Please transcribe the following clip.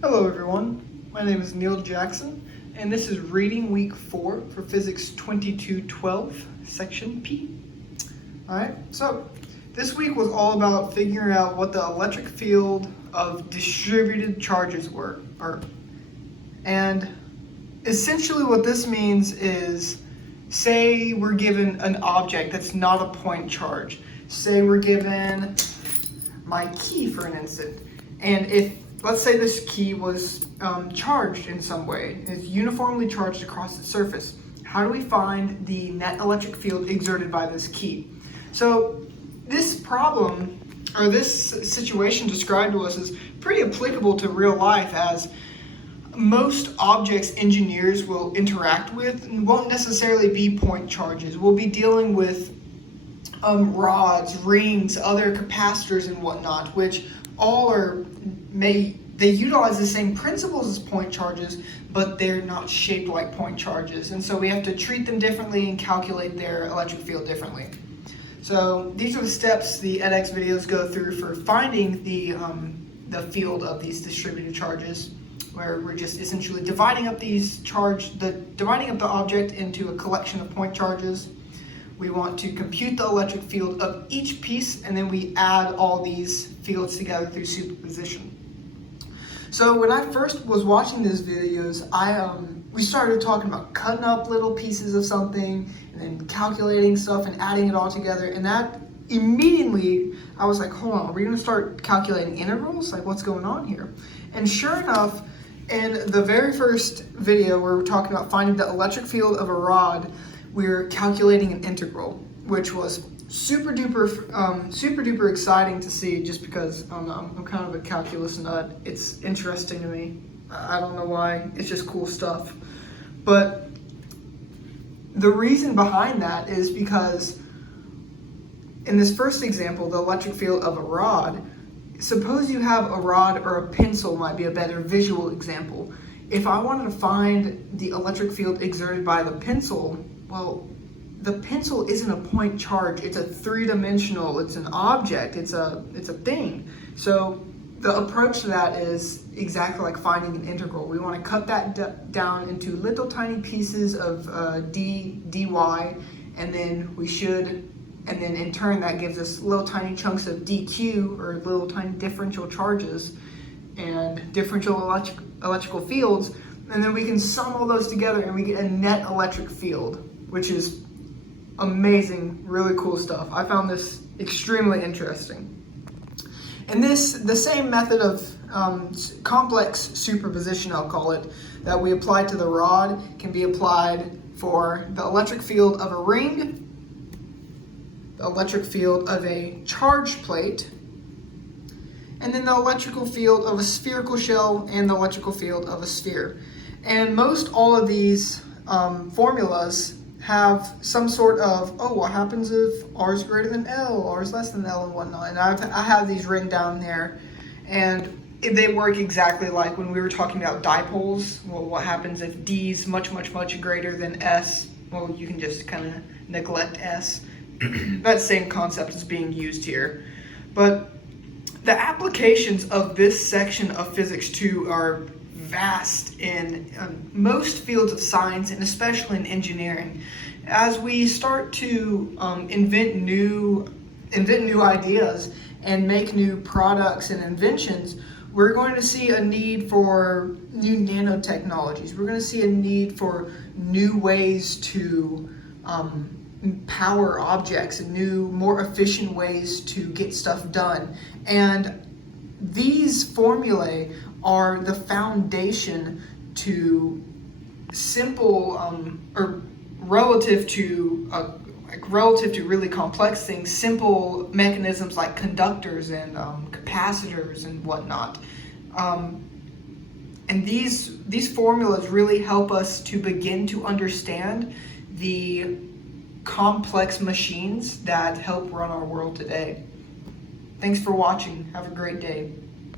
Hello everyone, my name is Neil Jackson, and this is reading week 4 for Physics 2212, section P. Alright, so this week was all about figuring out what the electric field of distributed charges were. And essentially what this means is, say we're given an object that's not a point charge. Say we're given my key for an instant, and if let's say this key was charged in some way, it's uniformly charged across its surface. How do we find the net electric field exerted by this key? So this problem, or this situation described to us, is pretty applicable to real life, as most objects engineers will interact with won't necessarily be point charges. We'll be dealing with rods, rings, other capacitors and whatnot, which all they utilize the same principles as point charges, but they're not shaped like point charges. And so we have to treat them differently and calculate their electric field differently. So these are the steps the edX videos go through for finding the field of these distributed charges, where we're just essentially dividing up the object into a collection of point charges. We want to compute the electric field of each piece, and then we add all these fields together through superposition. So when I first was watching these videos, we started talking about cutting up little pieces of something and then calculating stuff and adding it all together, and that immediately I was like, hold on, are we going to start calculating integrals? Like, what's going on here? And sure enough, in the very first video where we're talking about finding the electric field of a rod, we're calculating an integral, which was super duper exciting to see, just because I'm kind of a calculus nut. It's interesting to me. I don't know why. It's just cool stuff. But the reason behind that is because in this first example, the electric field of a rod, suppose you have a rod, or a pencil might be a better visual example. If I wanted to find the electric field exerted by the pencil, well, the pencil isn't a point charge. It's a three-dimensional, it's an object, it's a thing. So the approach to that is exactly like finding an integral. We want to cut that down into little tiny pieces of dy, and then in turn that gives us little tiny chunks of dq, or little tiny differential charges and differential electrical fields, and then we can sum all those together and we get a net electric field, which is amazing, really cool stuff. I found this extremely interesting. And the same method of complex superposition, I'll call it, that we applied to the rod can be applied for the electric field of a ring, the electric field of a charged plate, and then the electrical field of a spherical shell and the electrical field of a sphere. And most all of these formulas have some sort of, what happens if R is greater than L, R is less than L, and whatnot. And I have these written down there, and they work exactly like when we were talking about dipoles. Well, what happens if D is much greater than S? Well, you can just kind of neglect S. That same concept is being used here. But the applications of this section of Physics 2 are vast in most fields of science, and especially in engineering. As we start to invent new ideas and make new products and inventions, we're going to see a need for new nanotechnologies. We're going to see a need for new ways to power objects and new, more efficient ways to get stuff done. And these formulae are the foundation to simple, or relative to really complex things, simple mechanisms like conductors and capacitors and whatnot. And these formulas really help us to begin to understand the complex machines that help run our world today. Thanks for watching. Have a great day.